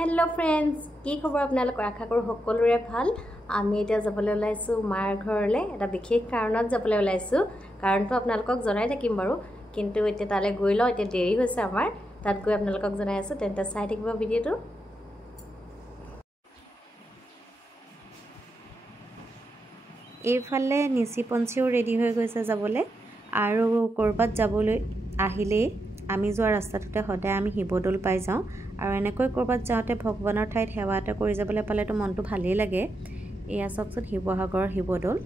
Hello friends की खबर आपनालोक आशा करो सकलोरे ভাল আমি এটা যাবলৈ ওলাইছো মাৰ ঘৰলে এটা বিশেষ কাৰণত যাবলৈ ওলাইছো কাৰণটো আপোনালোকক জনাই থাকিম বাৰু কিন্তু এতিয়া তালে গৈ ল এতিয়া দেৰি হৈছে আমাৰ তাত গৈ আপোনালোকক জনাই আছো তেন্তে চাই থাকিব ভিডিওটো এইফালে নিচি পঞ্চিও ৰেডি হৈ গৈছে যাবলৈ আৰু কৰবাত যাবলৈ আহিলে আমি যোৱা ৰাস্তাটোতে সদায় আমি হিবদল পাই যাওঁ আৰু এনেকৈ কৰবাত যাওঁতে ভগৱানৰ ঠাইত সেৱা এটা কৰি যাবলৈ পালেতো মনটো ভালেই লাগে এয়া সবচত শিৱসাগৰৰ হিবদল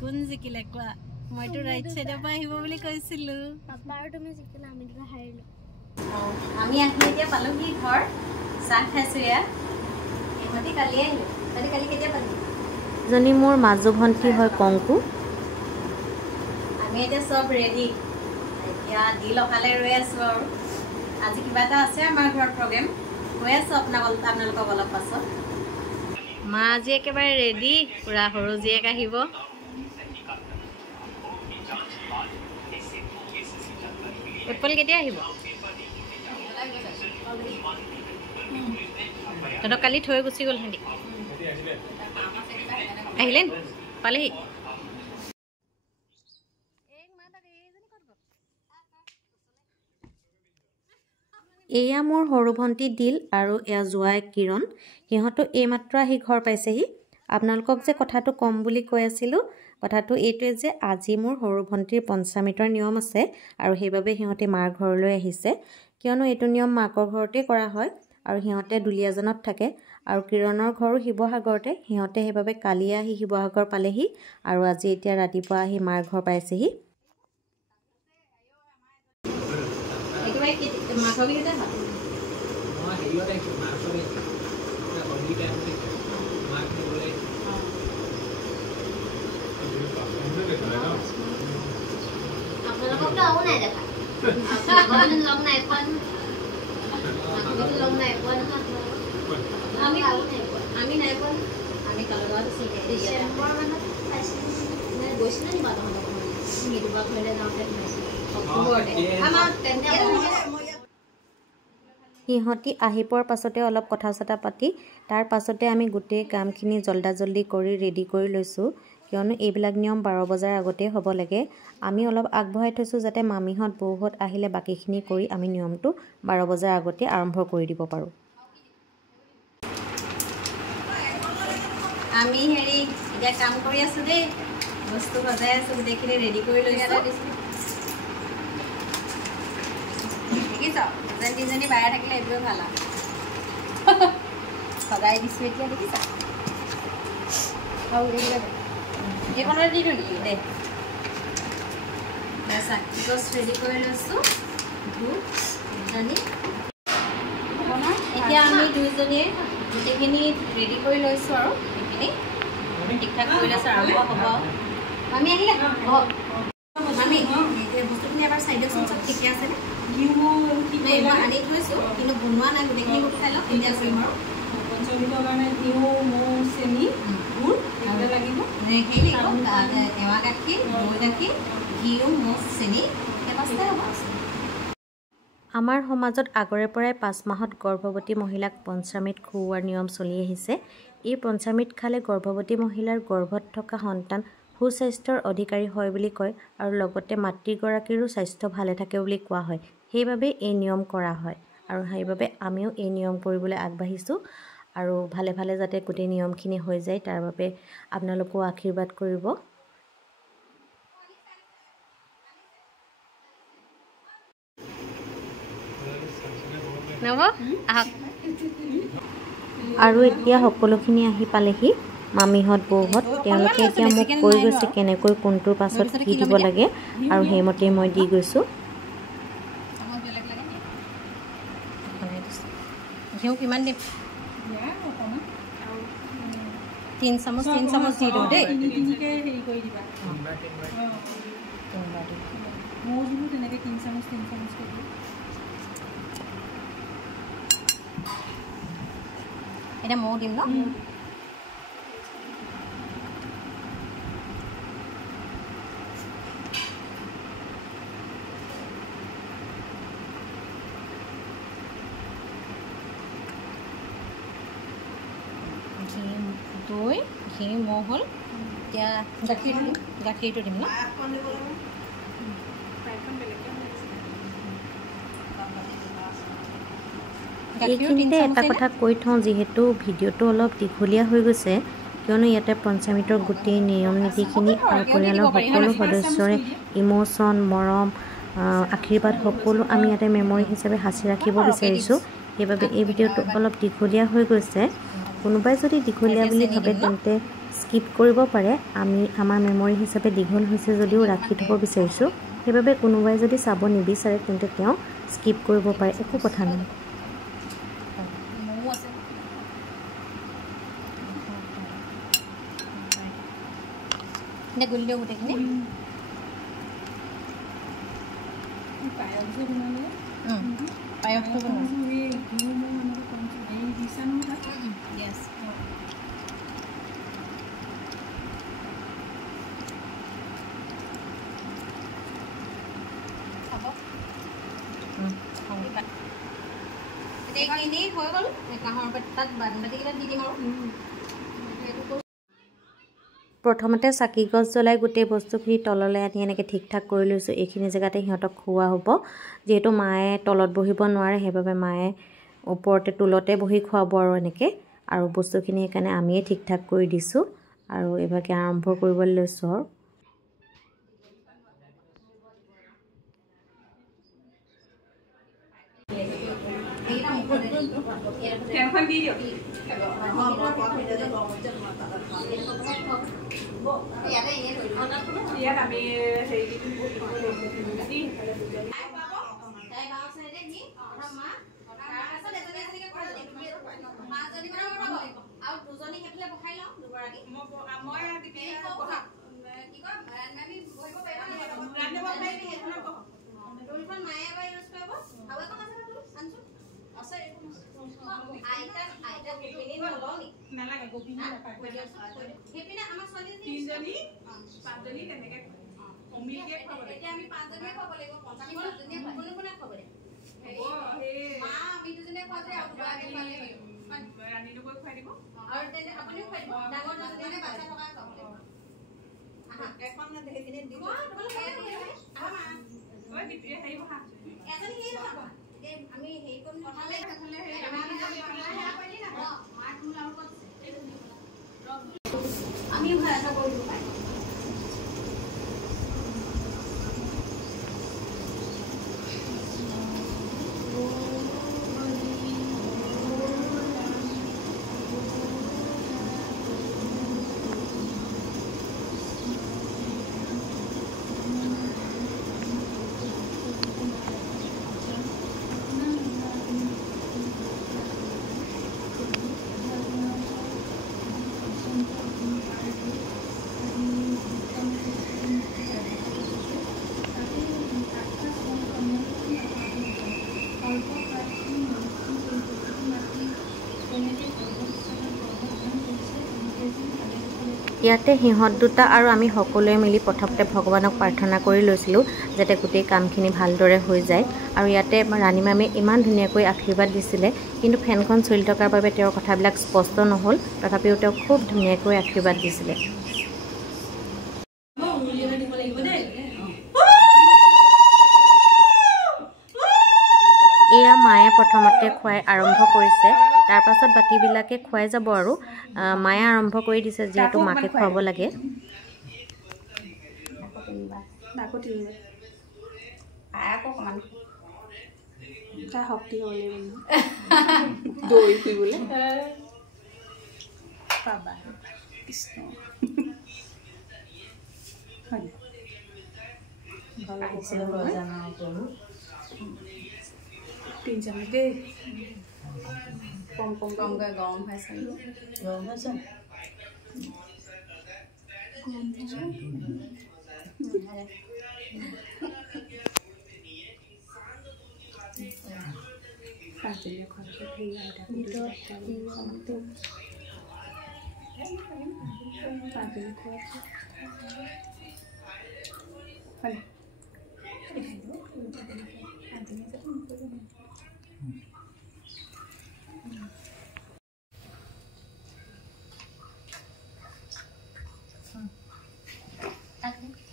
কোন জিকিলে কোৱা মইতো ৰাইট সাইডৰ পৰা আহিব বুলি কৈছিলো পাপা আৰু তুমি জিকিলা আমি দুটা হাৰিলো আমি আহি এতিয়া পালোহি ঘৰ চাহ খাইছো ইয়া এমতি কালি আহিলো তাতে কালি কেতিয়া পালি জনী মোৰ মাজু ভন্টি হয় কংকু আমি এতিয়া সব ৰেডি এতিয়া দিল অকালে ৰৈ আছো আৰু আজি কিবা এটা আছে আমাৰ ঘৰ প্ৰগ্ৰাম হৈ আছে আপোনালোকক অলপ পাছত মা আজি একেবাৰে ৰেডি পুৰা সৰু জীয়েক আহিব উৎপল কেতিয়া আহিব তহঁতক কালি থৈ গুচি গ'ল হেঁতি আহিলেন পালেহি এয়া মোৰ সৰু ভণ্টি দিল আৰু এয়া জোৱাই কিৰণ সিহঁতো এইমাত্ৰ আহি ঘৰ পাইছেহি আপোনালোকক যে কথাটো কম বুলি কৈ আছিলোঁ কথাটো এইটোৱে যে আজি মোৰ সৰু ভণ্টিৰ পঞ্চামৃতৰ নিয়ম আছে আৰু সেইবাবে সিহঁতে মাৰ ঘৰলৈ আহিছে কিয়নো এইটো নিয়ম মাকৰ ঘৰতে কৰা হয় আৰু সিহঁতে দুলীয়াজনত থাকে আৰু কিৰণৰ ঘৰো শিৱসাগৰতে সিহঁতে সেইবাবে কালি আহি শিৱসাগৰ পালেহি আৰু আজি এতিয়া ৰাতিপুৱা আহি মাৰ ঘৰ পাইছেহি মাঘৰ বিহুতে হয় আপোনালোকক গাও নাই দেখা আপোনালোকক লগ নাই পোৱা লগ নাই পোৱা আমি নাই পোৱা আমি কালগাঁৱত ডিচেম্বৰ মানত পাইছিলোঁ গৈছিলোঁ নি বাৰু মৃদুবা ঘৰলৈ যাওঁতে সিহঁতি আহি পোৱাৰ পাছতে অলপ কথা চথা পাতি তাৰ পাছতে আমি গোটেই কামখিনি জল্দি কৰি ৰেডি কৰি লৈছোঁ কিয়নো এইবিলাক নিয়ম 12 বজাৰ আগতে হ'ব লাগে আমি অলপ আগবঢ়াই থৈছোঁ যাতে মামীহঁত বৌহঁত আহিলে বাকীখিনি কৰি আমি নিয়মটো 12 বজাৰ আগতে আৰম্ভ কৰি দিব পাৰোঁ আমি হেৰি এতিয়া কাম কৰি আছোঁ দেই বস্তু সজাই আছোঁ গোটেইখিনি ৰেডি কৰি লৈছোঁ দেখিছ দুজনী বায়ে থাকিলে এইটোৱে ভাল আৰু সদায় দিছোঁ এতিয়া দেখিছা এইখনত দি দিওঁ নেকি দে গছ ৰেডি কৰি লৈছোঁ দুজনী এতিয়া আমি দুইজনীয়ে গোটেইখিনি ৰেডি কৰি লৈছোঁ আৰু সেইখিনি ঠিক ঠাক কৰি লৈছোঁ আৰম্ভ হ'ব আমি আহিলে আমি বস্তুখিনি এবাৰ চাই দিয়কচোন চব ঠিকে আছেনে মই আনি থৈছোঁ কিন্তু বনোৱা নাই গোটেইখিনি গোট খাই লওঁ এতিয়া কৰিম আৰু পঞ্চমৃতৰ কাৰণে ঘিউ মৌ চেনি গুড় এইবিলাক লাগিব সেই লাগিব এৱা গাখীৰ দৈ গাখীৰ ঘিউ মৌ চেনি এবাৰতে হ'ব আমাৰ সমাজত আগৰে পৰাই 5 মাহত গৰ্ভৱতী মহিলাক পঞ্চামৃত খুওৱাৰ নিয়ম চলি আহিছে এই পঞ্চামৃত খালে গৰ্ভৱতী মহিলাৰ গৰ্ভত থকা সন্তান সুস্বাস্থ্যৰ অধিকাৰী হয় বুলি কয় আৰু লগতে মাতৃগৰাকীৰো স্বাস্থ্য ভালে থাকে বুলি কোৱা হয় সেইবাবে এই নিয়ম কৰা হয় আৰু সেইবাবে আমিও এই নিয়ম কৰিবলৈ আগবাঢ়িছোঁ আৰু ভালে ভালে যাতে গোটেই নিয়মখিনি হৈ যায় তাৰ বাবে আপোনালোকেও আশীৰ্বাদ কৰিব আৰু এতিয়া সকলোখিনি আহি পালেহি মামীহঁত বৌহঁত তেওঁলোকে এতিয়া মোক কৈ গৈছে কেনেকৈ কোনটোৰ পাছত কি দিব লাগে আৰু সেইমতেই মই দি গৈছোঁ ঘিউ কিমান দিম 3 চামুচ দি দিওঁ দেই এতিয়া মৌ দিম ন দৈ ঘি মৌ হ'ল এতিয়া গাখীৰটো দিম ন এইখিনিতে এটা কথা কৈ থওঁ যিহেতু ভিডিঅ'টো অলপ দীঘলীয়া হৈ গৈছে কিয়নো ইয়াতে পঞ্চামৃতৰ গোটেই নিয়ম নীতিখিনি আৰু পৰিয়ালৰ সকলো সদস্যৰে ইম'শ্যন মৰম আশীৰ্বাদ সকলো আমি ইয়াতে মেমৰি হিচাপে সাঁচি ৰাখিব বিচাৰিছোঁ সেইবাবে এই ভিডিঅ'টো অলপ দীঘলীয়া হৈ গৈছে কোনোবাই যদি দীঘলীয়া বুলি ভাবে তেন্তে স্কিপ কৰিব পাৰে আমি আমাৰ মেমৰি হিচাপে দীঘল হৈছে যদিও ৰাখি থ'ব বিচাৰিছোঁ সেইবাবে কোনোবাই যদি চাব নিবিচাৰে তেন্তে তেওঁ স্কিপ কৰিব পাৰে একো কথা নাই গুলি দিওঁ গোটেইখিনি পায়সটো গোটেইখিনি হৈ গ'ল কাঁহৰ তাত বাতিকেইটা দি দিম আৰু প্ৰথমতে চাকি গছ জ্বলাই গোটেই বস্তুখিনি তললৈ আনি এনেকৈ ঠিক ঠাক কৰি লৈছোঁ এইখিনি জেগাতে সিহঁতক খুওৱা হ'ব যিহেতু মায়ে তলত বহিব নোৱাৰে সেইবাবে মায়ে ওপৰতে টুলতে বহি খুৱাব আৰু এনেকৈ আৰু বস্তুখিনি সেইকাৰণে আমিয়ে ঠিক ঠাক কৰি দিছোঁ আৰু এইভাগে আৰম্ভ কৰিবলৈ লৈছোঁ আৰু ইয়াতে সিহঁত দুটা আৰু আমি সকলোৱে মিলি প্ৰথমতে ভগৱানক প্ৰাৰ্থনা কৰি লৈছিলোঁ যাতে গোটেই কামখিনি ভালদৰে হৈ যায় আৰু ইয়াতে ৰাণী মামীয়ে ইমান ধুনীয়াকৈ আশীৰ্বাদ দিছিলে কিন্তু ফেনখন চলি থকাৰ বাবে তেওঁৰ কথাবিলাক স্পষ্ট নহ'ল তথাপিও তেওঁ খুব ধুনীয়াকৈ আশীৰ্বাদ দিছিলে এয়া মায়ে প্ৰথমতে খুৱাই আৰম্ভ কৰিছে তাৰ পাছত বাকীবিলাকে খুৱাই যাব আৰু মায়ে আৰম্ভ কৰি দিছে যিহেতু মাকে খুৱাব লাগে কমকৈ গৰম হৈছে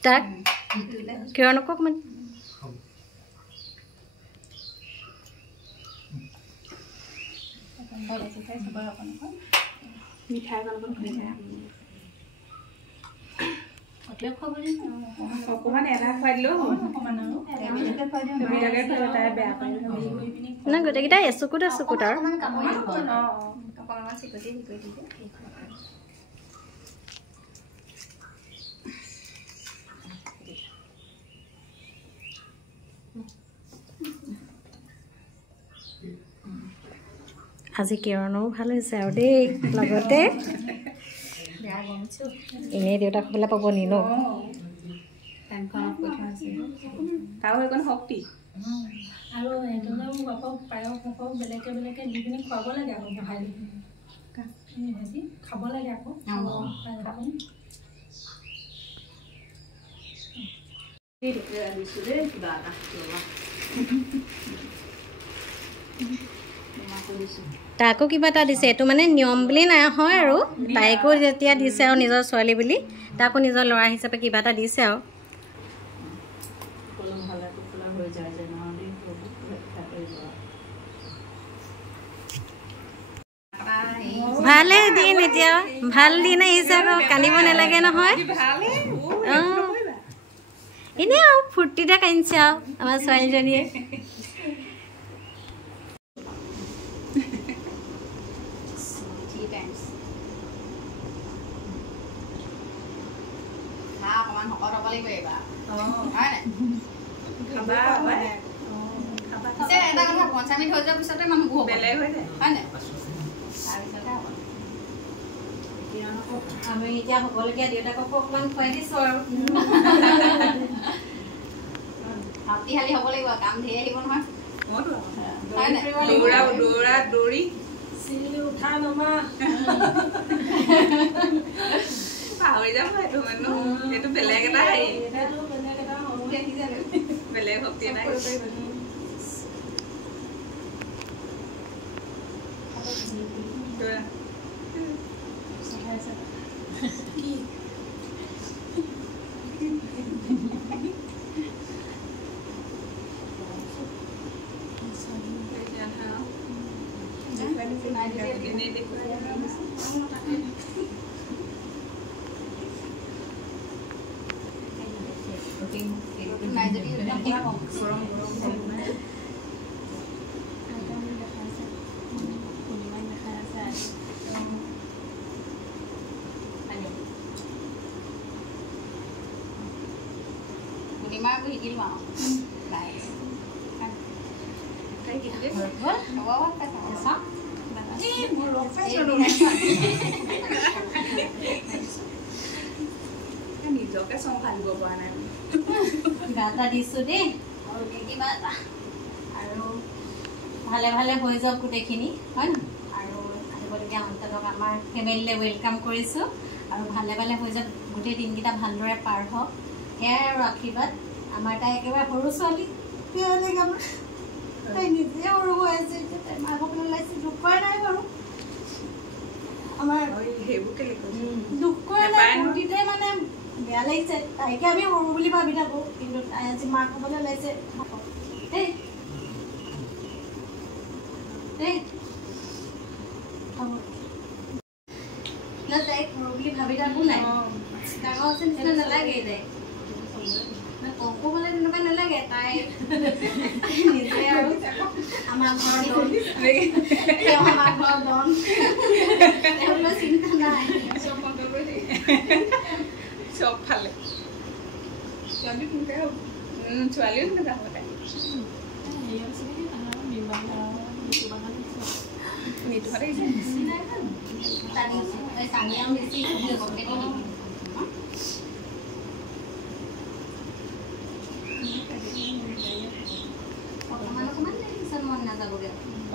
তাক কিৰণক অকণমান মিঠাই অকণমান এটা খুৱাই দিলেও না গোটেইকেইটা এচুকুত এচুকুত আৰু আজি কিৰণৰো ভাল হৈছে আৰু দেই লগতে এনেই দেউতাক খাবলৈ পাব নি ন তাৰো এখন শক্তি আৰু এজনৰ বাপক পায়স বাপক বেলেগে বেলেগে দি পিনি খুৱাব লাগে আকৌ বহাই ভাজি খাব লাগে আকৌ তাকো কিবা এটা দিছে এইটো মানে নিয়ম বুলি নাই হয় আৰু তাইকো যেতিয়া দিছে আৰু নিজৰ ছোৱালী বুলি তাকো নিজৰ ল'ৰা হিচাপে কিবা এটা দিছে আৰু ভালে দিন এতিয়া ভাল দিন আহিছে আকৌ কান্দিব নালাগে নহয় এনেই আৰু ফূৰ্তিতে কান্দিছে আৰু আমাৰ ছোৱালীজনীয়ে পঞ্চামী হৈ যোৱাৰ পিছতে মানুহ বেলেগ হৈ যায় হয় নাই আমি এতিয়া হ'বলগীয়া দেউতাককো অকণমান খুৱাই দিছোঁ আৰু শক্তিশালী হ'ব লাগিব কাম ধেৰ আহিব নহয় দৌৰি চিলি উঠা নমা পাহৰি যাম সেইটো মানুহ সেইটো বেলেগ এটা হেৰি বেলেগ শক্তি এটা নিজকে চম্ভালিব পৰা নাই কিবা এটা দিছোঁ দেই সৰুকৈ কিবা এটা আৰু ভালে ভালে হৈ যাওক গোটেইখিনি হয় নহয় আৰু আহিবলগীয়া অন্ততক আমাৰ ফেমিলিলৈ ৱেলকাম কৰিছোঁ আৰু ভালে ভালে হৈ যাওক গোটেই দিনকেইটা ভালদৰে পাৰ হওক সেয়াই আৰু আশীৰ্বাদ আমাৰ তাই একেবাৰে সৰু ছোৱালী তাই নিজে সৰু হৈ আছে এতিয়া তাই মাকক ওলাইছে দুখ কৰা নাই বাৰু আমাৰ দুখ কৰা নাই ফূৰ্তিতে মানে বেয়া লাগিছে তাইকে আমি সৰু বুলি ভাবি থাকোঁ কিন্তু তাই আজি মাক হ'বলৈ ওলাইছে দেই দেই তাইক সৰু বুলি ভাবি থাকোঁ নাই ডাঙৰ আছে নিচিনা নালাগে তাই কংকু হ'লে তেনেকুৱা নালাগে তাই নিজে আৰু আমাৰ ঘৰৰ দন তেওঁলৈ চিন্তা নাই চব ফালে ছোৱালীও তেনেকুৱা হ'ব তাই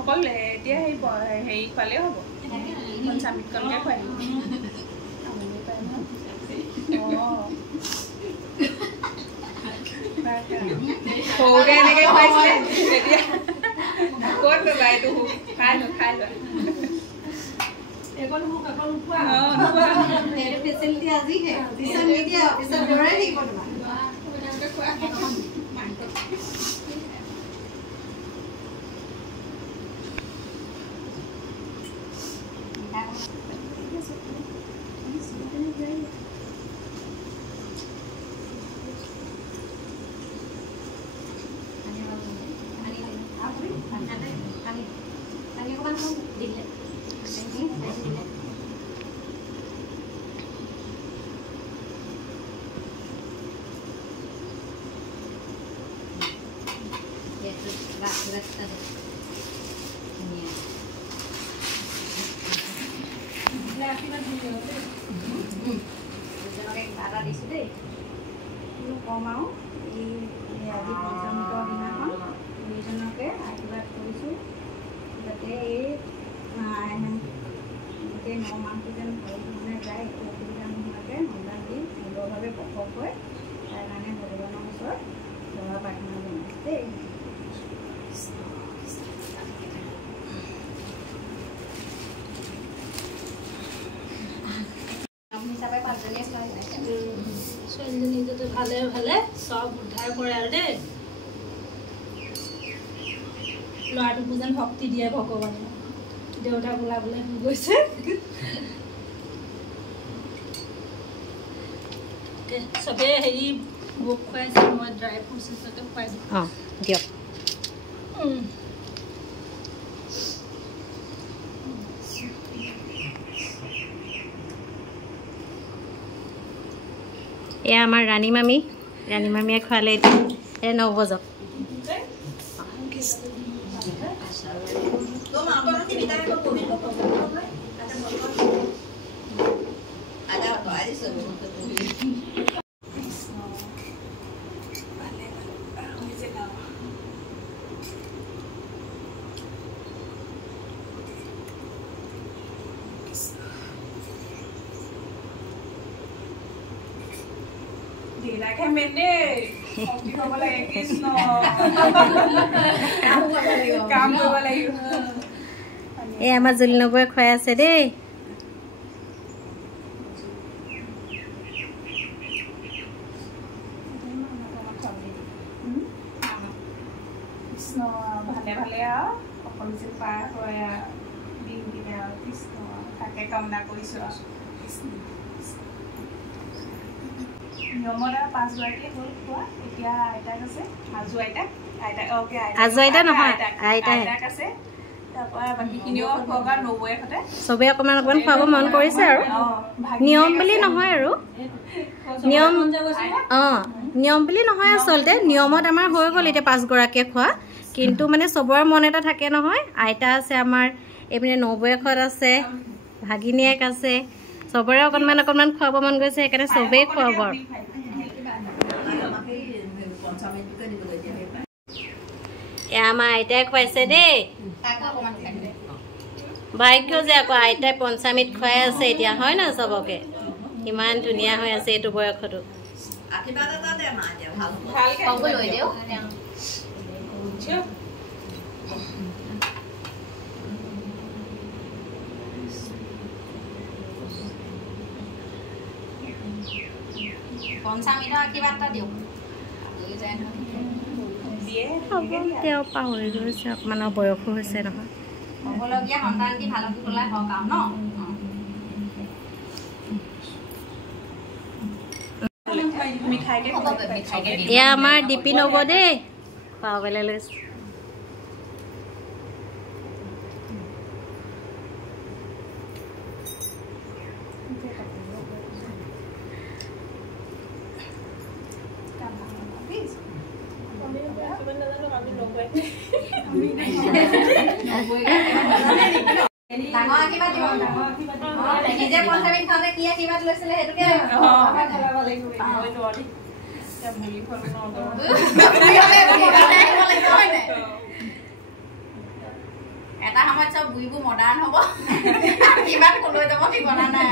অকল এতিয়া হেৰি খোৱালেও হ'ব পঞ্চামৃতকণকে খুৱাই দিব সৰুতে এনেকৈ খুৱাইছিলে তেতিয়া ক'ত পাবা এইটো খাই লোৱা ফেচিলিটি আজিহে পিছত নিদিয়া পিছত দৌৰাই থাকিব তোমাৰ অকণমান দিলে এটা দিছোঁ দেই কম আৰু এই আজি পঞ্চমীকৰ দিনাখন দুইজনকে আশীৰ্বাদ কৰিছোঁ যাতে এই গোটেই 9 মাহটো যেন ভালধৰণে যায় একো অসুবিধা নোহোৱাকৈ সন্তান দি সুন্দৰভাৱে প্ৰসৱ হয় তাৰ কাৰণে ভগৱানৰ ওচৰত সেৱা প্ৰাৰ্থনা জনাইছোঁ দেই। হিচাপে 5জনীয়ে ছোৱালীজনী যাতে ভালে ভালে চব উদ্ধাৰ কৰে আৰু দেই ল'ৰাটোকো যেন ভক্তি দিয়ে ভগৱানে দেউতাক ওলাবলৈ গৈছে চবেই হেৰি বুক খুৱাইছে মই ড্ৰাই ফ্ৰুটছকে খুৱাই দিওঁ দিয়ক এয়া আমাৰ ৰাণী মামীয়ে খোৱালে এতিয়া 9 বজাত এই আমাৰ জুলি নবৌয়ে খুৱাই আছে দেই ভালে ভালে আৰু সকলো যে পাৰ হয় দিনকেইটা আৰু কৃষ্ণ তাকে কামনা কৰিছোঁ আৰু নিয়মত আৰু 5গৰাকীয়ে হ'ল খোৱা এতিয়া আইতাক আছে আজু আইতাক নহয় আইতাক আছে তাৰপৰা বাকীখিনিও খোৱা নবৌয়ে সতে চবেই অকণমান খুৱাব মন কৰিছে আৰু নিয়ম বুলি নহয় আৰু নিয়ম বুলি নহয় আচলতে নিয়মত আমাৰ হৈ গ'ল এতিয়া 5গৰাকীয়ে খোৱা কিন্তু মানে চবৰে মন এটা থাকে নহয় আইতা আছে আমাৰ এইপিনে নবৌয়েকহঁত আছে ভাগিনীয়েক আছে চবৰে অকণমান খুৱাব মন গৈছে সেইকাৰণে চবেই খুৱাব আৰু এয়া আমাৰ আইতাই খুৱাইছে দেই ভাগ্য যে আকৌ আইতাই পঞ্চামীত খুৱাই আছে এতিয়া হয় ন চবকে ইমান ধুনীয়া হৈ আছে এইটো বয়সতো তেওঁ পাহৰি গৈছে অকণমানৰ বয়সো হৈছে নহয় হ'বলগীয়া সন্তানটি ভালক তোলাই হওক আৰু ন এয়া আমাৰ ডিপি নব দেই পাবলৈ লৈছে নিজে পঞ্চামী খাওঁতে কি আশীৰ্বাদ লৈছিলে সেইটোকে এটা সময়ত চব বুঢ়ীবোৰ মডাৰ্ণ হ'ব কিমান কলৈ যাব ঠিকনা নাই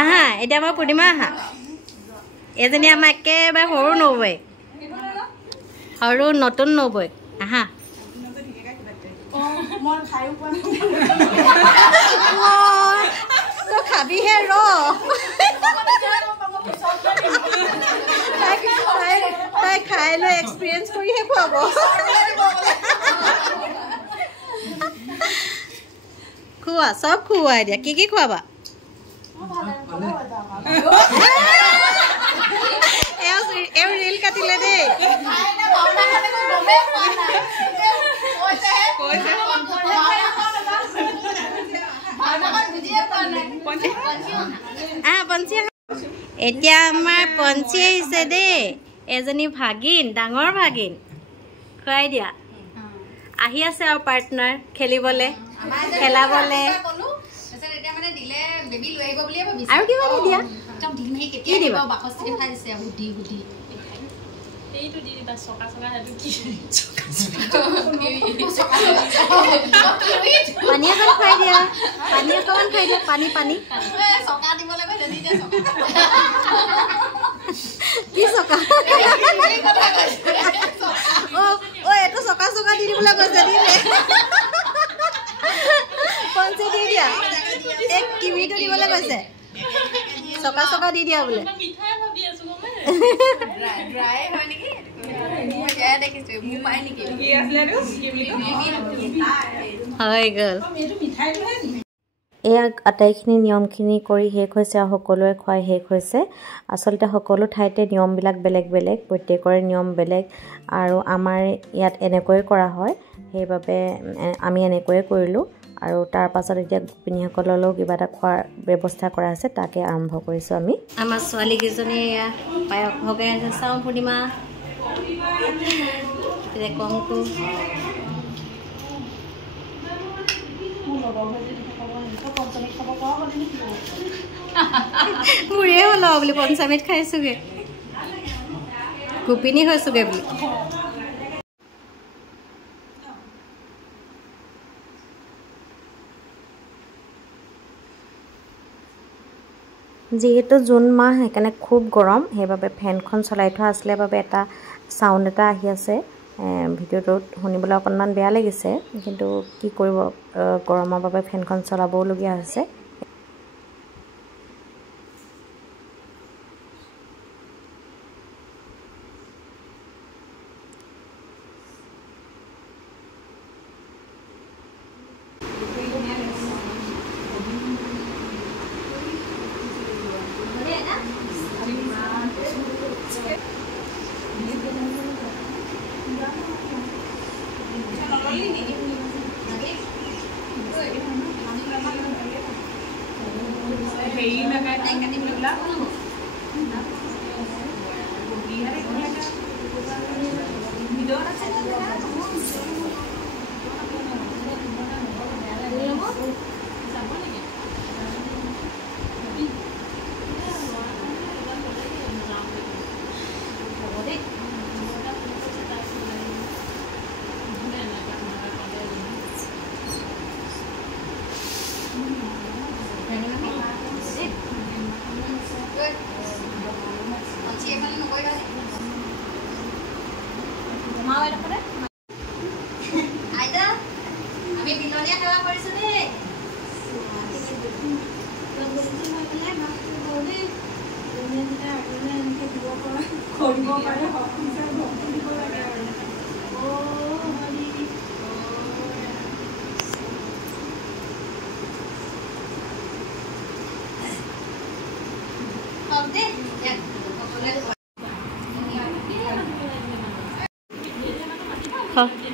আহা এতিয়া আমাৰ পূৰ্ণিমা আহা এজনী আমাৰ একেবাৰে সৰু নবৌৱে সৰু নতুন নবৌৱে আহা তই খাবিহে ৰ তাই খাই লৈ এক্সপিৰিয়েঞ্চ কৰিহে খুৱাব খোৱা চব খুওৱা এতিয়া কি খুৱাবা এও ৰিল কাটিলে দেই এতিয়া আমাৰ পঞ্চী আহিছে দেই এজনী ভাগিন ডাঙৰ ভাগিন খুৱাই দিয়া আহি আছে আৰু পাৰ্টনাৰ খেলিবলে খেলাবলে আৰু কিবা দিয়া কি দিবা পানী এখন খুৱাই দিয়া পানী অকণমান খুৱাই দিয়া পানী পানী কি চকা অ এইটো চকা চকা দি দিবলৈ কৈছে দিলে পঞ্চে দি দিয়া এক কিমিটো দিবলৈ কৈছে চকা চকা দি দিয়া বোলে হৈ গ'ল এয়া আটাইখিনি নিয়মখিনি কৰি শেষ হৈছে আৰু সকলোৱে খুৱাই শেষ হৈছে আচলতে সকলো ঠাইতে নিয়মবিলাক বেলেগ বেলেগ প্ৰত্যেকৰে নিয়ম বেলেগ আৰু আমাৰ ইয়াত এনেকৈয়ে কৰা হয় সেইবাবে আমি এনেকৈয়ে কৰিলোঁ আৰু তাৰ পাছত এতিয়া গোপিনীসকললৈও কিবা এটা খোৱাৰ ব্যৱস্থা কৰা আছে তাকে আৰম্ভ কৰিছোঁ আমি আমাৰ ছোৱালীকেইজনী পায়স ভগাই আছে চাওঁ পূৰ্ণিমা কমটো মোৰে হ'ল বুলি পঞ্চমীত খাইছোগে গোপিনী হৈছোগে বুলি যিহেতু জুন মাহ সেইকাৰণে খুব গৰম সেইবাবে ফেনখন চলাই থোৱা আছিলে বাবে এটা চাউণ্ড এটা আহি আছে ভিডিঅ'টোত শুনিবলৈ অকণমান বেয়া লাগিছে কিন্তু কি কৰিব গৰমৰ বাবে ফেনখন চলাবলগীয়া হৈছে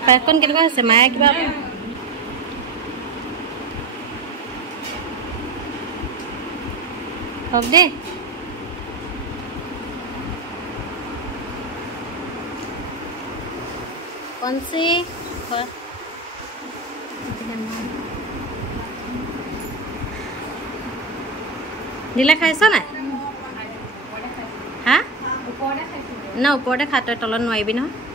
পায়সখন কেনেকুৱা হৈছে মায়ে কিবা হওক দেই পঞ্চি দিলে খাইছ নাই হা না ওপৰতে খা তই তলত নোৱাৰিবি নহয়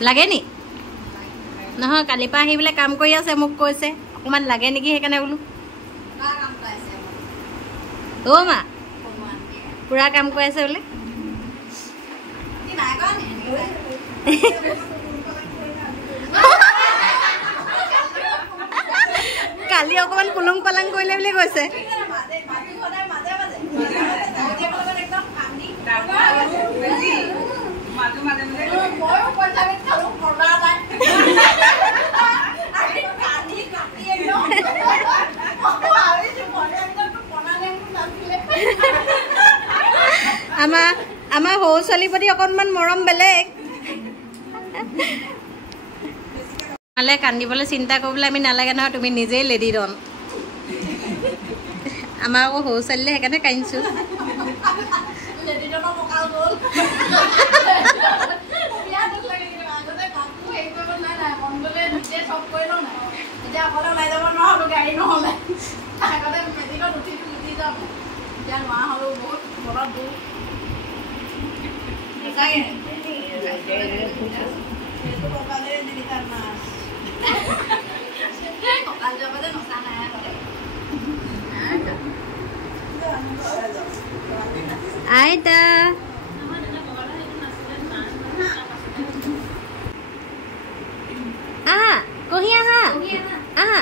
লাগে নি নহয় কালিৰ পৰা আহি পেলাই কাম কৰি আছে মোক কৈছে অকণমান লাগে নেকি সেইকাৰণে বোলো অ' মা পুৰা কাম কৰি আছে বোলে কালি অকণমান পুলুং পালাং কৰিলে বুলি কৈছে আমাৰ সৰু ছোৱালীৰ প্ৰতি অকণমান মৰম বেলেগ নহ'লে কান্দিবলৈ চিন্তা কৰিবলৈ আমি নালাগে নহয় তুমি নিজেই লেডি ডন আমাৰ আকৌ সৰু ছোৱালীলে সেইকাৰণে কান্দিছোঁ আইতা আহা কহি আহা আহা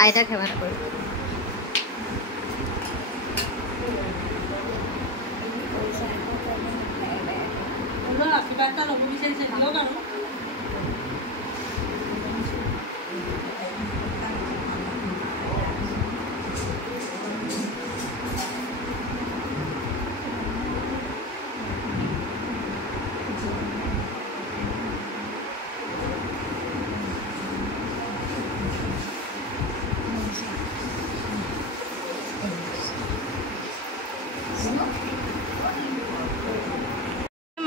আইতাক সেৱা কৰোঁ আশীৰ্বাদ ল'ব বিচাৰিছে দিয়ক আৰু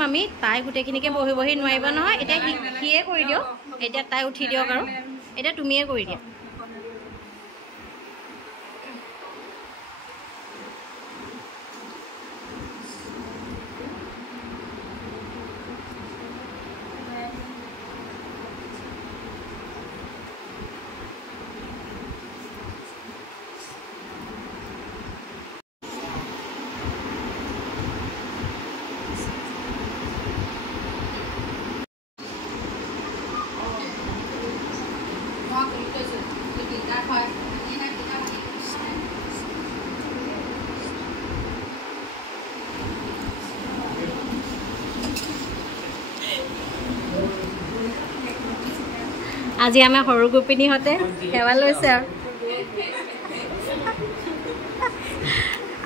আমি তাই গোটেইখিনিকে বহি বহি নোৱাৰিব নহয় এতিয়া সিয়ে কৰি দিয়ক এতিয়া তাই উঠি দিয়ক আৰু এতিয়া তুমিয়ে কৰি দিয়া আজি আমাৰ সৰু গোপিনীহঁতে সেৱা লৈছে আৰু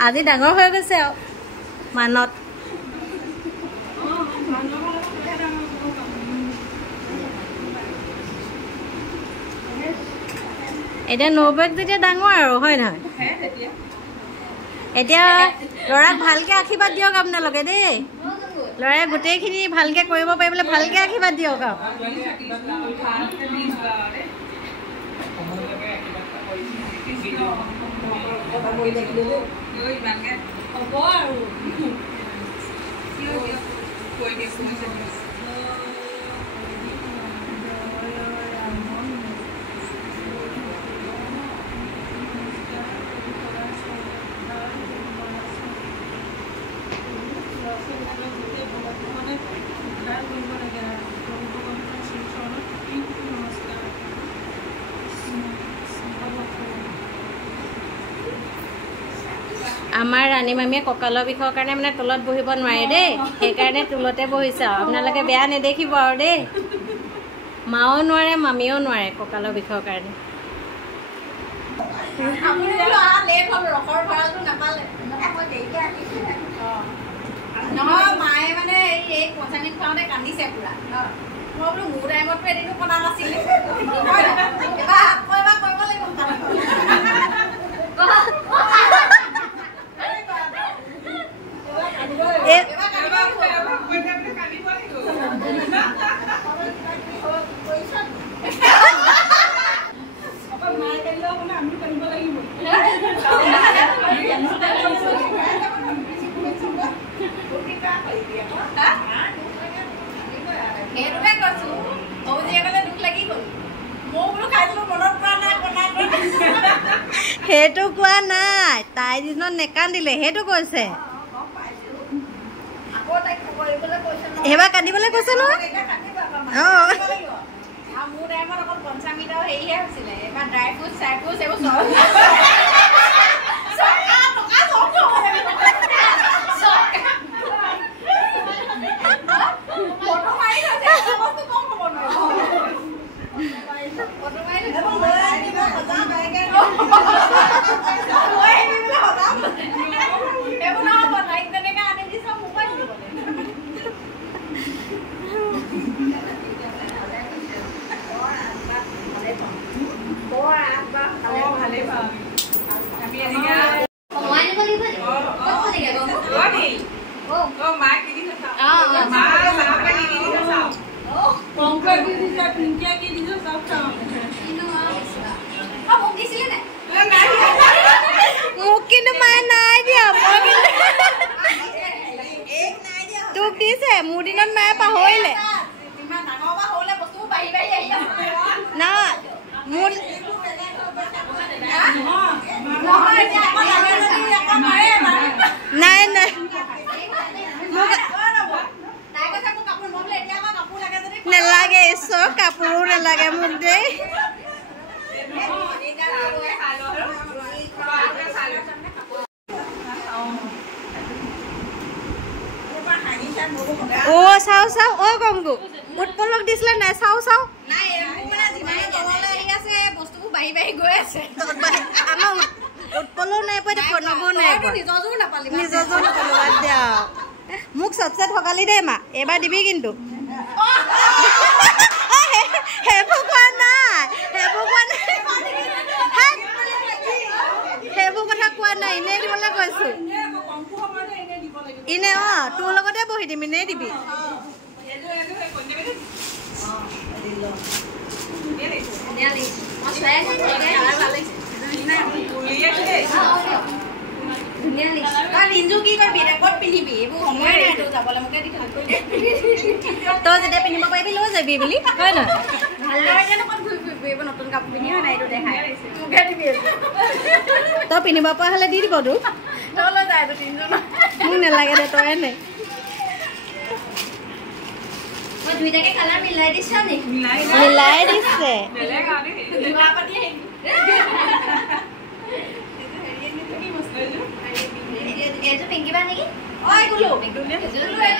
আজি ডাঙৰ হৈ গৈছে আৰু মানত এতিয়া নবৌক যেতিয়া ডাঙৰ আৰু হয় নহয় এতিয়া ল'ৰাক ভালকৈ আশীৰ্বাদ দিয়ক আপোনালোকে দেই ল'ৰাই গোটেইখিনি ভালকৈ কৰিব পাৰিবলৈ ভালকৈ আশীৰ্বাদ দিয়ক আৰু আমাৰ ৰাণী মামীয়ে কঁকালৰ বিষৰ কাৰণে মানে তলত বহিব নোৱাৰে দেই সেইকাৰণে তুলতে বহিছে আৰু আপোনালোকে বেয়া নেদেখিব আৰু দেই মাও নোৱাৰে মামীও নোৱাৰে কঁকালৰ বিষৰ কাৰণে নহয় মায়ে মানে এই পঞ্চায়ত খাওঁতে কান্দিছে পুৰা মই বোলো মোৰ টাইমততো এদিনো কণা নাছিলে সেইটো কোৱা নাই তাই দিনত নেকান্দিলে সেইটো কৈছে এইবাৰ কান্দিবলৈ কৈছে নহয় মোৰ টাইমত অকল পঞ্চামিটাও হেৰিহে হৈছিলে এবাৰ ড্ৰাই ফ্ৰুট চাই ফ্ৰুট এইবোৰ মোক কিন্তু মায়ে নাই দিয়া তোক দিছে মোৰ দিনত মায়ে পাহৰিলে না মোৰ নাই নাই নেলাগে ঈশ্বৰ কাপোৰো নেলাগে মোক দেই ও চাও চাও ও গংগু উৎপলক দিছিলে নাই চাও চাও নাই মানে যিমানে তললৈ আহি আছে বস্তুবোৰ বাঢ়ি বাঢ়ি গৈ আছে আমাৰ উৎপলো নাই পোৱা প্ৰণৱো নাই পোৱা নিজৰযোৰ নাপালি নিজৰযোৰ নাপালো দিয়া মোক চবচে ঠগালি দেই মা এবাৰ দিবি কিন্তু সেইবোৰ কোৱা নাই সেইবোৰ কথা কোৱা নাই এনেই দিবলৈ কৈছো এনে তোৰ লগতে বহি দিম এনেই দিবি ৰিঞ্জু কি কৰিবি ক'ত পিন্ধিবি এইবোৰ সময় নাই তোৰ যাবলৈ মোকে দি তই যেতিয়া পিন্ধিব পাৰিবি লৈ যাবি বুলি হয় নহয় এইবোৰ নতুন কাপোৰ পিন্ধি হয় নাই এইটো দেখাই মোকে দিবি তই পিন্ধিব পৰা হ'লে দি দিব তোক তই লৈ যায় এইবোৰ তিনিজন মোক নেলাগে দে তই নে মই দুইটাকে কালাৰ মিলাই দিছা নি মিলাই দিছে এইটো পিন্ধিবা নেকি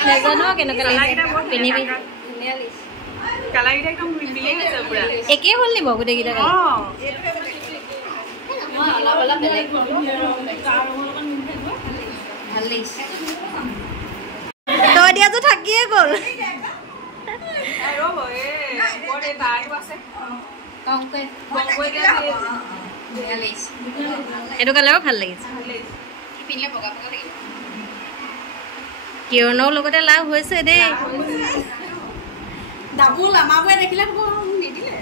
নাজানো কেনেকুৱা লাগিছে পিন্ধিবি একেই হ'ল নি বাৰু গোটেইকেইটা অলপ অলপ বেলেগ ভাল লাগিছে তই দিয়াটো থাকিয়ে গ'ল এইটো কালাৰো ভাল লাগিছে পিন্ধিলে বগা বগা লাগিব কিৰণৰ লগতে লাভ হৈছে দেই ডাবুল আমাবোৰে দেখিলে নিদিলে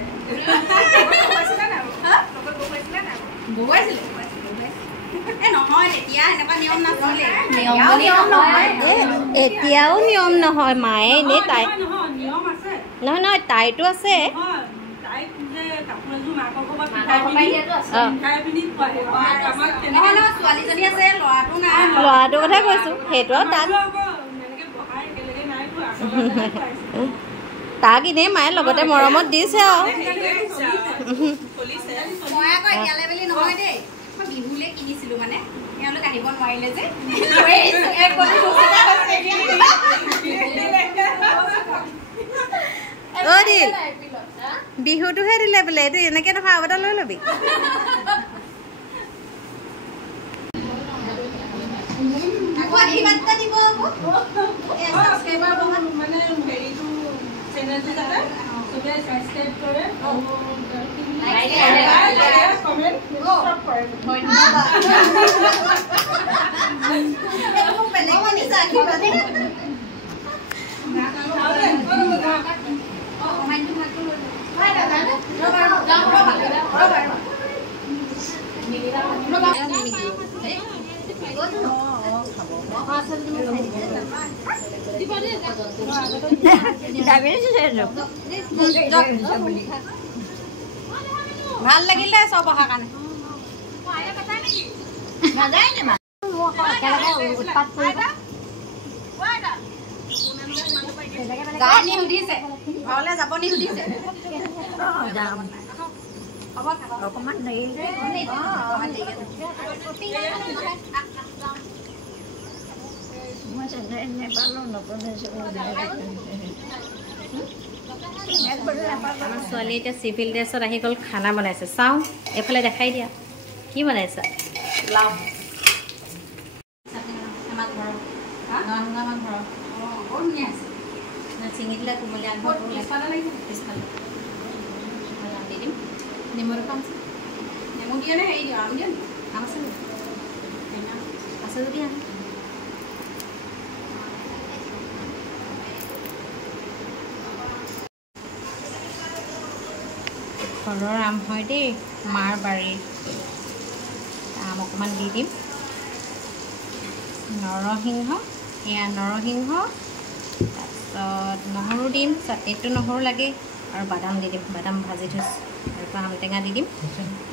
বহুৱাইছিলে নহয় এতিয়া এনেকুৱা নিয়ম নাছিলে এতিয়াও নিয়ম নহয় মায়ে এনেই তাই নহয় নহয় তাইতো আছে ছোৱালীজনী আছে ল'ৰাটো নাই ল'ৰাটোৰ কথা কৈছো সেইটো তাক তাক এনেই মায়ে লগতে মৰমত দিছে আৰু মই আকৌ এতিয়ালৈ বুলি নহয় দেই মই বিহুলৈ কিনিছিলো মানে তেওঁলোক আহিব নোৱাৰিলে যে দিল বিহুটোহে দিলে বোলে এইটো এনেকে নহয় আগতে লৈ ল'বি আকৌ আশীৰ্বাদ এটা দিব আকৌ মানে হেৰিটো চেনেলটো তাতে চবে সাবস্ক্ৰাইব কৰে কমেণ্ট সব কৰে ভাল লাগিলে চব অহাৰ কাৰণে নাযায় নে মা মোক একেলগে উৎপাত কৰিব গাড়ী সুধিছে ঘৰলৈ যাব নি সুধিছে যাম হ'ব অকণমান দেৰি মই চেন্নাই নেপালো নতুন আমাৰ ছোৱালী এতিয়া চিভিল ড্ৰেছত আহি গ'ল খানা বনাইছে চাওঁ এইফালে দেখাই দিয়া কি বনাইছা লাও আমাৰ ঘৰৰ আমাৰ ঘৰৰ বৰ ধুনীয়া আছে চিঙি দিলে কোমলীয়া পিছফালে লাগিছে পিছফালে দি দিম নেমুৰ কাম নেমু দিয়ে নে হেৰি দিওঁ আম দিয়ে আম আছে আছে যদি আম ঘৰৰ আম হয় দেই মাৰ বাৰীৰ আম অকণমান দি দিম নৰসিংহ এয়া নৰসিংহ তাৰপিছত নহৰু দিম চাটনিটো নহৰু লাগে আৰু বাদাম দি দিম বাদাম ভাজি থৈছোঁ আৰু আম টেঙা দি দিম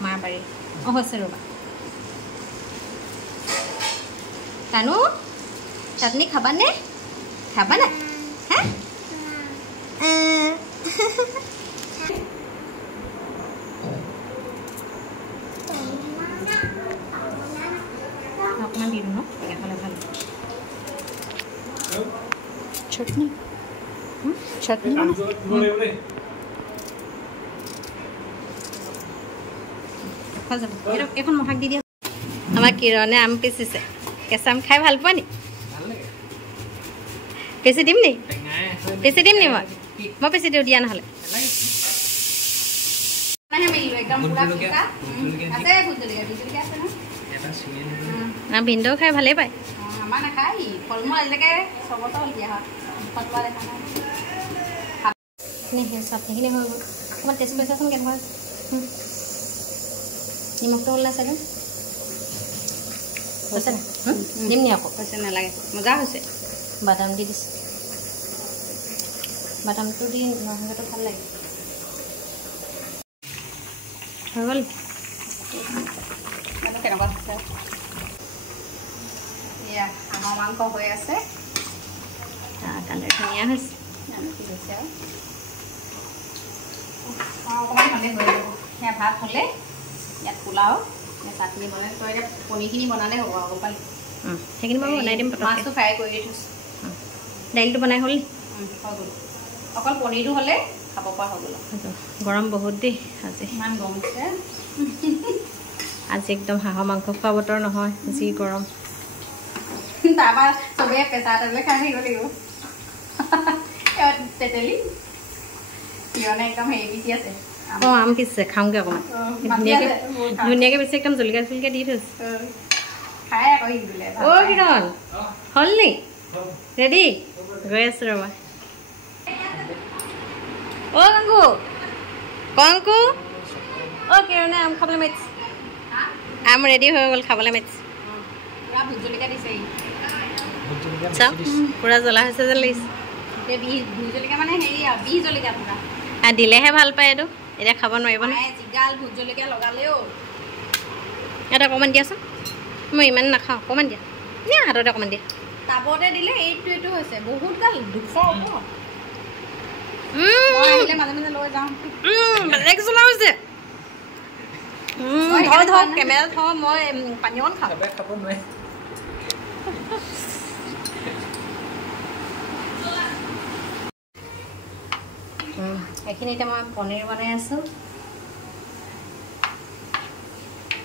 মাৰ বাৰীৰ অঁ হৈছে ৰ'বা তানু চাটনি খাবানে খাবানে হা অকণমান দি দিওঁ ন এফালে ভাল চাটনি চাটনি এখন মহাক দি দিয়া আমাৰ কিৰণে আম পিচিছে কেঁচা আম খাই ভাল পোৱা নি পিচি দিম নি পিচি দিম নি মই পিচি দিওঁ দিয়া নহ'লে ভিনদেউ খাই ভালেই পায় আমাৰ নাখায় ফল মূল আজিলৈকে চবতে হ'ল দিয়া হয় ফটোৱা দেখা নাই চাটনিখিনি হৈ গ'ল অকণমান টেষ্ট কৰি চাচোন কেনেকুৱা নিমখটো ওলাই চাগে হৈছে নাই দিম নি আকৌ হৈছে নালাগে মজা হৈছে বাদাম দি দিছোঁ বাদামটো দি নৰসিংহটো ভাল লাগে হৈ গ'ল কেনেকুৱা হৈছে এয়া হাঁহৰ মাংস হৈ আছে কালাৰ ধুনীয়া হৈছে জানো কি হৈছে আৰু অকণমান ভালেই হৈ যাব সেয়া ভাত হ'লে ইয়াত পোলাও চাটনি বনাই তই এতিয়া পনীৰখিনি বনালে হ'ব আৰু গম পালি সেইখিনি বাৰু বনাই দিম মাছটো ফ্ৰাই কৰি থৈছোঁ দাইলটো বনাই হ'ল হৈ গ'ল অকল পনীৰটো হ'লে খাব পৰা হৈ গ'ল গৰম বহুত দেই আজি ইমান গৰম হৈছে আজি একদম হাঁহৰ মাংস খোৱা বতৰ নহয় যি গৰম তাৰপৰা চবেই প্ৰেছাৰ টেবলেট খাই থাকিব লাগিব তেতেলি কিয়নে একদম হেৰি পিচি আছে অঁ আম পিছে খাওঁগৈ অকণমান ধুনীয়াকৈ পিছে একদম জলকীয়া চলকীয়া দি থৈছোঁ খাই আকৌ দিলে অ' কিৰণ হ'ল নি ৰেডি গৈ আছোঁ ৰ'বা অ' কংকু কংকু অ' কিৰণে আম খাবলৈ মাতিছে আম ৰেডি হৈ গ'ল খাবলৈ মাতিছে পূৰা ভোট জলকীয়া দিছে চাওক পূৰা জ্বলা হৈছে যেন লাগিছে ভোট জলকীয়া মানে হেৰি আৰু বিহ জলকীয়া পূৰা দিলেহে ভাল পায় এইটো এতিয়া খাব নোৱাৰিব ন জিগাল ভোট জলকীয়া লগালেও ইয়াত অকণমান দিয়াচোন মই ইমান নাখাওঁ অকণমান দিয়া দিয়া হাততে অকণমান দিয়া টাবতে দিলে এইটো হৈছে বহুত গাল 200 আহিলে মাজে মাজে লৈ যাওঁ বেলেগ জ্বলা হৈছে ধৰ কেমেৰা থওঁ মই পানী অকণ খাওঁ খাব নোৱাৰে এইখিনি এতিয়া মই পনীৰ বনাই আছোঁ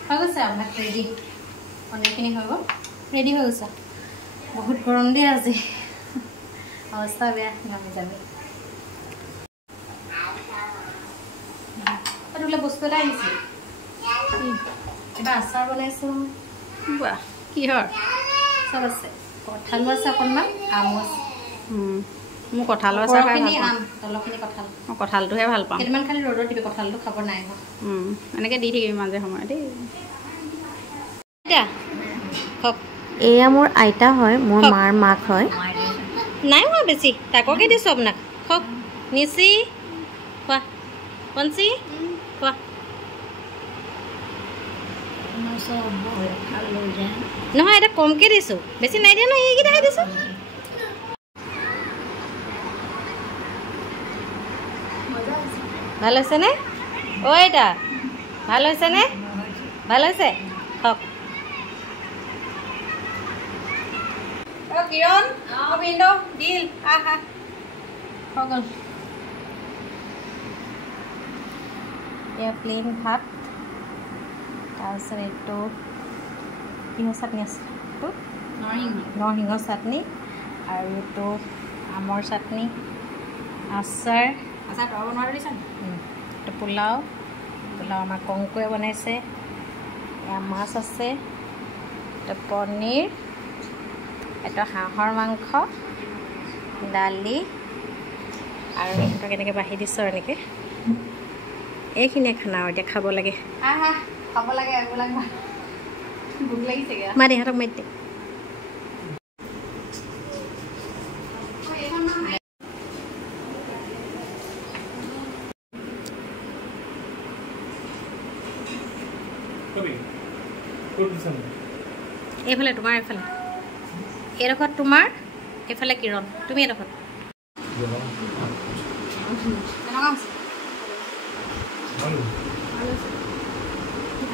হৈ গৈছে আৰু ভাত ৰেডি পনীৰখিনি হৈ গ'ল ৰেডি হৈ গৈছে বহুত গৰম দেই আজি অৱস্থা বেয়া ঘামি যাবি বোলে বস্তু এটা আহিছিল এবাৰ আচাৰ বনাইছোঁ বাহ কিহৰ চব আছে কঁঠালো আছে অকণমান আমো আছে মোৰ কঁঠালৰ আচাৰ খাই ভাল পাওঁ আম তলৰখিনি কঁঠাল মই কঁঠালটোহে ভাল পাওঁ কেইটামান খালি ৰ'দত দিবি কঁঠালটো খাব নাই এনেকৈ দি থাকিবি মাজে সময়ে দেই এয়া মোৰ আইতা হয় মোৰ মাৰ মাক হয় নাই হোৱা বেছি তাককে দিছোঁ আপোনাক খক নিচি খোৱা পঞ্চি খোৱা নহয় এটা কমকৈ দিছোঁ বেছি নাই দিয়া নহয় এইকেইটাহে দিছোঁ ভাল হৈছেনে ঐ এটা ভাল হৈছেনে ভাল হৈছে হওক কিৰণ ভিনদেউ দিল আহা হৈ গ'ল এয়া প্লেইন ভাত তাৰপিছত এইটো কিহৰ চাটনি আছে এইটো নৰসিংহৰ চাটনি আৰু এইটো আমৰ চাটনি আচাৰ আচাৰ তই বনোৱা দিছা এইটো পোলাও আমাৰ কংকুৱে বনাইছে এয়া মাছ আছে এইটো পনীৰ এইটো হাঁহৰ মাংস দালি আৰু ইহঁতক এনেকৈ বাঢ়ি দিছোঁ আৰু এনেকৈ এইখিনিয়ে খানা আৰু এতিয়া খাব লাগে খাব লাগে এইবিলাক ভোক লাগিছেগৈ মা দে ইহঁতক মাৰি দে এইফালে তোমাৰ এইফালে এইডোখৰত তোমাৰ এইফালে কিৰণ তুমি এইডোখৰত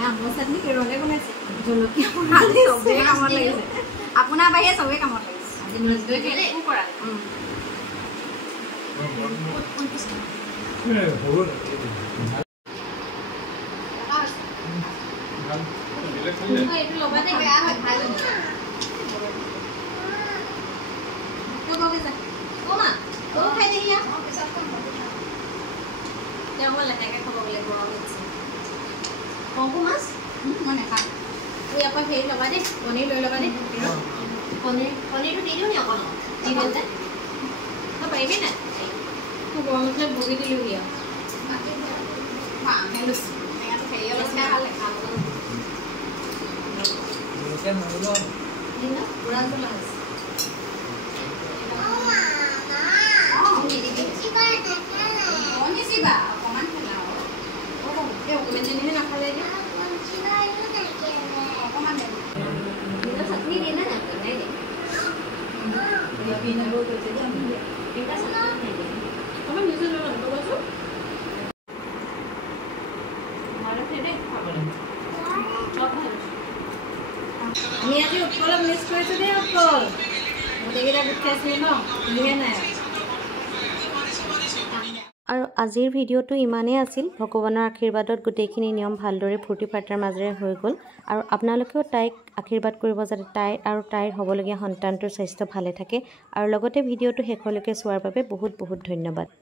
আমৰ চাটনি কিৰণে বনাইছে জলকীয়া চবেই কামত লাগিছে আপোনাৰ বাহিৰে চবেই কামত লাগিছে এইটো ল'বা দেই বেয়া হয় ভাল খাই দেহি তেওঁ লেটেকে খাব বোলে গৰম কংকু মাছ মই নেখাওঁ তুমি আকৌ হেৰি ল'বা দেই পনীৰ লৈ ল'বা দেই পনীৰটো দি দিওঁ নি অকণ দি দিওঁ যে তই পাৰিবি নাই মই গৰম উঠিলে বহি দিলোঁহি আৰু হেৰি অলপ খাই ভাল খাব পুৰা জ্বলা হৈছে অকণমান খেলাওঁ অকণমান যেনিহে নাখালে অকণমান চাটনি দিয়ে নাই নাই অকণমান নিজে লৈ ক'বাচোন আমি আজি উৎপলক মিছ কৰিছোঁ দেই উৎপল গোটেইকেইটা গোট খাইছিলোঁ ন তুমিহে নাই আৰু আজিৰ ভিডিঅ'টো ইমানেই আছিল ভগৱানৰ আশীৰ্বাদত গোটেইখিনি নিয়ম ভালদৰে ফূৰ্তি ফাৰ্তাৰ মাজেৰে হৈ গ'ল আৰু আপোনালোকেও তাইক আশীৰ্বাদ কৰিব যাতে তাইৰ হ'বলগীয়া সন্তানটোৰ স্বাস্থ্য ভালে থাকে আৰু লগতে ভিডিঅ'টো শেষলৈকে চোৱাৰ বাবে বহুত বহুত ধন্যবাদ।